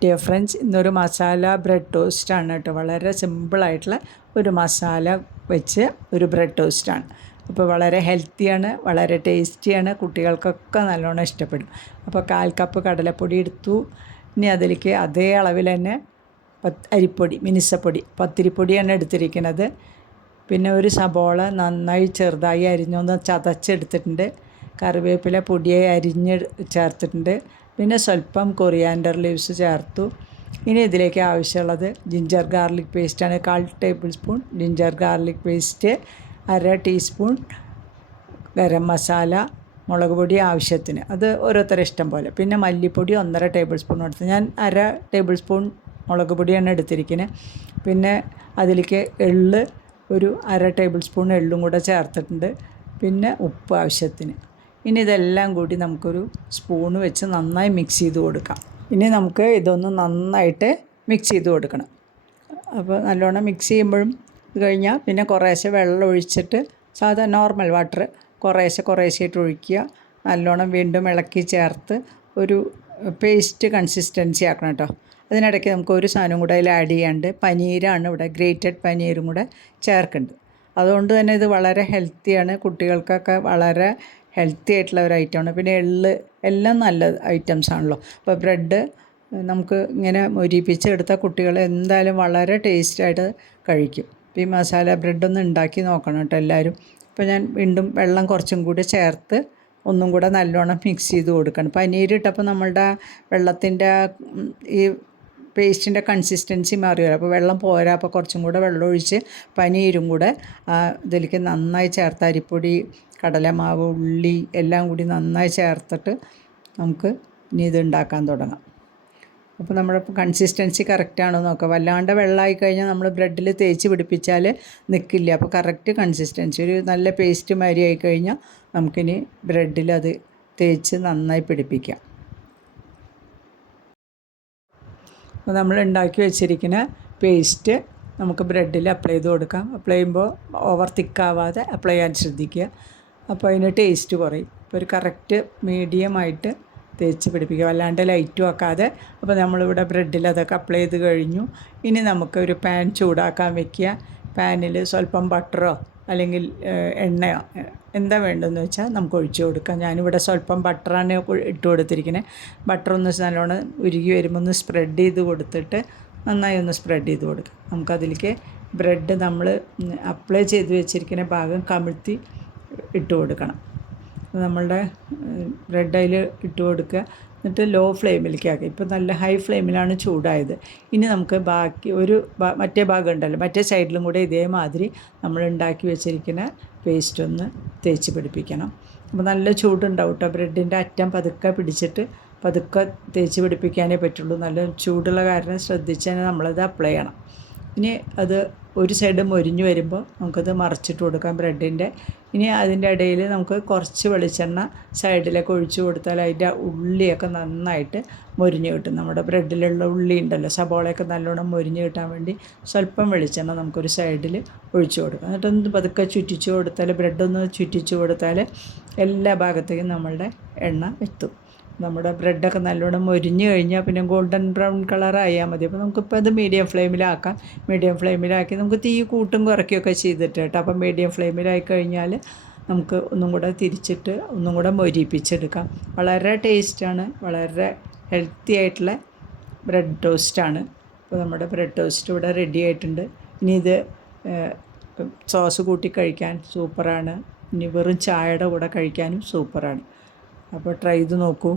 Dear friends, ഇന്നൊരു masala bread ടോസ്റ്റാണ് കേട്ടോ. വളരെ സിമ്പിളായിട്ടുള്ള ഒരു മസാല വെച്ച് ഒരു ബ്രെഡ് ടോസ്റ്റാണ്. അപ്പോൾ വളരെ ഹെൽത്തിയാണ്, വളരെ ടേസ്റ്റിയാണ്, കുട്ടികൾക്കൊക്കെ നല്ലോണം ഇഷ്ടപ്പെടും. അപ്പോൾ 1/4 കപ്പ് കടലപ്പൊടി എടുത്തു. ഇനി അതിലേക്ക് അതേ അളവിൽ തന്നെ അരിപ്പൊടി, മിനുസപ്പൊടി, പത്തിരിപ്പൊടിയാണ് എടുത്തിരിക്കുന്നത്. പിന്നെ ഒരു സബോള നന്നായി ചെറുതായി അരിഞ്ഞൊന്ന് ചതച്ചെടുത്തിട്ടുണ്ട്. കറിവേപ്പില പൊടിയായി അരിഞ്ഞ് ചേർത്തിട്ടുണ്ട്. പിന്നെ സ്വല്പം കൊറിയാൻഡർ ലീവ്സ് ചേർത്തു. ഇനി ഇതിലേക്ക് ആവശ്യമുള്ളത് ജിഞ്ചർ ഗാർലിക് പേസ്റ്റാണ്. 1/4 tablespoon ginger garlic paste, 1/2 teaspoon garam masala, മുളക് പൊടി ആവശ്യത്തിന്, അത് ഓരോരുത്തരുടെ ഇഷ്ടം പോലെ. പിന്നെ മല്ലിപ്പൊടി 1.5 ടേബിൾ സ്പൂൺ എടുത്ത്, ഞാൻ 1/2 ടേബിൾ സ്പൂൺ മുളക് പൊടിയാണ് എടുത്തിരിക്കുന്നത്. പിന്നെ അതിലേക്ക് എള്ള് ഒരു 1/2 ടേബിൾ സ്പൂൺ എള്ളും കൂടെ ചേർത്തിട്ടുണ്ട്. പിന്നെ ഉപ്പ് ആവശ്യത്തിന്. ഇനി ഇതെല്ലാം കൂടി നമുക്കൊരു സ്പൂണ് വെച്ച് നന്നായി മിക്സ് ചെയ്ത് കൊടുക്കാം. ഇനി നമുക്ക് ഇതൊന്ന് നന്നായിട്ട് മിക്സ് ചെയ്ത് കൊടുക്കണം. അപ്പോൾ നല്ലോണം മിക്സ് ചെയ്യുമ്പോഴും ഇത് കഴിഞ്ഞാൽ പിന്നെ കുറേശ്ശെ വെള്ളം ഒഴിച്ചിട്ട്, സാധാ നോർമൽ വാട്ടർ കുറേശ്ശെയായിട്ട് ഒഴിക്കുക. നല്ലോണം വീണ്ടും ഇളക്കി ചേർത്ത് ഒരു പേസ്റ്റ് കൺസിസ്റ്റൻസി ആക്കണം കേട്ടോ. അതിനിടയ്ക്ക് നമുക്ക് ഒരു സാധനം കൂടെ അതിൽ ആഡ് ചെയ്യാണ്ട്, പനീരാണ് ഇവിടെ, ഗ്രേറ്റഡ് പനീരും കൂടെ ചേർക്കുന്നുണ്ട്. അതുകൊണ്ട് തന്നെ ഇത് വളരെ ഹെൽത്തിയാണ്, കുട്ടികൾക്കൊക്കെ വളരെ ഹെൽത്തി ആയിട്ടുള്ള ഒരു ഐറ്റമാണ്. പിന്നെ എള്ള് എല്ലാം നല്ല ഐറ്റംസ് ആണല്ലോ. അപ്പോൾ ബ്രെഡ് നമുക്ക് ഇങ്ങനെ മൊരിപ്പിച്ചെടുത്ത കുട്ടികൾ എന്തായാലും വളരെ ടേസ്റ്റായിട്ട് കഴിക്കും. അപ്പോൾ ഈ മസാല ബ്രെഡൊന്ന് ഉണ്ടാക്കി നോക്കണം കേട്ടോ എല്ലാവരും. അപ്പോൾ ഞാൻ വീണ്ടും വെള്ളം കുറച്ചും കൂടി ചേർത്ത് ഒന്നും കൂടെ നല്ലോണം മിക്സ് ചെയ്ത് കൊടുക്കണം. പനീരിട്ടപ്പോൾ നമ്മളുടെ വെള്ളത്തിൻ്റെ ഈ പേസ്റ്റിൻ്റെ കൺസിസ്റ്റൻസി മാറിയല്ലോ. അപ്പോൾ വെള്ളം പോരാ, അപ്പോൾ കുറച്ചും കൂടെ വെള്ളം ഒഴിച്ച് പനീരും കൂടെ ഇതിലേക്ക് നന്നായി ചേർത്ത്, അരിപ്പൊടി, കടലമാവ്, ഉള്ളി എല്ലാം കൂടി നന്നായി ചേർത്തിട്ട് നമുക്ക് ഇനി ഇത് ഉണ്ടാക്കാൻ തുടങ്ങാം. അപ്പോൾ നമ്മുടെ കൺസിസ്റ്റൻസി കറക്റ്റാണോ നോക്കുക. വല്ലാണ്ട് വെള്ളമായി കഴിഞ്ഞാൽ നമ്മൾ ബ്രെഡിൽ തേച്ച് പിടിപ്പിച്ചാൽ നിൽക്കില്ല. അപ്പോൾ കറക്റ്റ് കൺസിസ്റ്റൻസി, ഒരു നല്ല പേസ്റ്റ് മാതിരി ആയി കഴിഞ്ഞാൽ നമുക്കിനി ബ്രെഡിൽ അത് തേച്ച് നന്നായി പിടിപ്പിക്കാം. അപ്പോൾ നമ്മൾ ഉണ്ടാക്കി വെച്ചിരിക്കുന്ന പേസ്റ്റ് നമുക്ക് ബ്രെഡിൽ അപ്ലൈ ചെയ്ത് കൊടുക്കാം. അപ്ലൈ ചെയ്യുമ്പോൾ ഓവർ തിക്കാവാതെ അപ്ലൈ ചെയ്യാൻ ശ്രദ്ധിക്കുക. അപ്പോൾ അതിന് ടേസ്റ്റ് കുറയും. ഇപ്പോൾ ഒരു കറക്റ്റ് മീഡിയമായിട്ട് തേച്ച് പിടിപ്പിക്കുക, വല്ലാണ്ട് ലൈറ്റും ആക്കാതെ. അപ്പോൾ നമ്മളിവിടെ ബ്രെഡിൽ അതൊക്കെ അപ്ലൈ ചെയ്ത് കഴിഞ്ഞു. ഇനി നമുക്ക് ഒരു പാൻ ചൂടാക്കാൻ വെക്കുക. പാനിൽ സ്വല്പം ബട്ടറോ അല്ലെങ്കിൽ എണ്ണയോ എന്താ വേണ്ടതെന്ന് വെച്ചാൽ നമുക്ക് ഒഴിച്ചു കൊടുക്കാം. ഞാനിവിടെ സ്വല്പം ബട്ടറാണ് ഇട്ട് കൊടുത്തിരിക്കുന്നത്. ബട്ടറൊന്ന് നല്ലോണം ഉരുകി വരുമ്പോൾ ഒന്ന് സ്പ്രെഡ് ചെയ്ത് കൊടുത്തിട്ട് നന്നായി ഒന്ന് സ്പ്രെഡ് ചെയ്ത് കൊടുക്കാം. നമുക്കതിലേക്ക് ബ്രെഡ് നമ്മൾ അപ്ലൈ ചെയ്ത് വെച്ചിരിക്കുന്ന ഭാഗം കമിഴ്ത്തി ഇട്ട് കൊടുക്കണം. നമ്മളുടെ ബ്രെഡ് അതിൽ ഇട്ട് കൊടുക്കുക. എന്നിട്ട് ലോ ഫ്ലെയിമിലേക്ക് ആക്കുക. ഇപ്പോൾ നല്ല ഹൈ ഫ്ലെയിമിലാണ് ചൂടായത്. ഇനി നമുക്ക് ബാക്കി മറ്റേ ഭാഗം ഉണ്ടല്ലോ, മറ്റേ സൈഡിലും കൂടെ ഇതേമാതിരി നമ്മൾ ഉണ്ടാക്കി വെച്ചിരിക്കുന്ന പേസ്റ്റ് ഒന്ന് തേച്ച് പിടിപ്പിക്കണം. അപ്പോൾ നല്ല ചൂടുണ്ടാവും കേട്ടോ. ബ്രെഡിൻ്റെ അറ്റം പതുക്കെ പിടിച്ചിട്ട് പതുക്കെ തേച്ച് പിടിപ്പിക്കാനേ പറ്റുള്ളൂ. നല്ല ചൂടുള്ള കാരണം ശ്രദ്ധിച്ച് തന്നെ നമ്മളത് അപ്ലൈ ചെയ്യണം. ഇനി അത് ഒരു സൈഡ് മൊരിഞ്ഞ് വരുമ്പോൾ നമുക്കത് മറിച്ചിട്ട് കൊടുക്കാം ബ്രെഡിൻ്റെ. ഇനി അതിൻ്റെ ഇടയിൽ നമുക്ക് കുറച്ച് വെളിച്ചെണ്ണ സൈഡിലേക്ക് ഒഴിച്ചു കൊടുത്താൽ അതിൻ്റെ ഉള്ളിയൊക്കെ നന്നായിട്ട് മൊരിഞ്ഞ് കിട്ടും. നമ്മുടെ ബ്രെഡിലുള്ള ഉള്ളി ഉണ്ടല്ലോ, സബോളയൊക്കെ നല്ലോണം മൊരിഞ്ഞ് കിട്ടാൻ വേണ്ടി സ്വല്പം വെളിച്ചെണ്ണ നമുക്കൊരു സൈഡിൽ ഒഴിച്ചു കൊടുക്കാം. എന്നിട്ടൊന്ന് പതുക്കെ ചുറ്റിച്ച് കൊടുത്താൽ, ബ്രെഡൊന്ന് ചുറ്റിച്ച് കൊടുത്താൽ എല്ലാ ഭാഗത്തേക്കും നമ്മളുടെ എണ്ണ എത്തും. നമ്മുടെ ബ്രെഡൊക്കെ നല്ലോണം മൊരിഞ്ഞ് കഴിഞ്ഞാൽ പിന്നെ ഗോൾഡൻ ബ്രൗൺ കളറായാൽ മതി. അപ്പോൾ നമുക്കിപ്പോൾ അത് മീഡിയം ഫ്ലെയിമിലാക്കാം. മീഡിയം ഫ്ലെയിമിലാക്കി നമുക്ക് തീ കൂട്ടും കുറയ്ക്കുകയൊക്കെ ചെയ്തിട്ട് കേട്ടോ. അപ്പോൾ മീഡിയം ഫ്ലെയിമിലായി കഴിഞ്ഞാൽ നമുക്ക് ഒന്നും കൂടെ തിരിച്ചിട്ട് ഒന്നും കൂടെ മൊരിപ്പിച്ചെടുക്കാം. വളരെ ടേസ്റ്റാണ്, വളരെ ഹെൽത്തി ആയിട്ടുള്ള ബ്രെഡ് ടോസ്റ്റാണ്. അപ്പോൾ നമ്മുടെ ബ്രെഡ് ടോസ്റ്റ് ഇവിടെ റെഡി ആയിട്ടുണ്ട്. ഇനി ഇത് സോസ് കൂട്ടി കഴിക്കാൻ സൂപ്പറാണ്. ഇനി വെറും ചായയുടെ കൂടെ കഴിക്കാനും സൂപ്പറാണ്. അപ്പോൾ ട്രൈ ചെയ്ത് നോക്കൂ.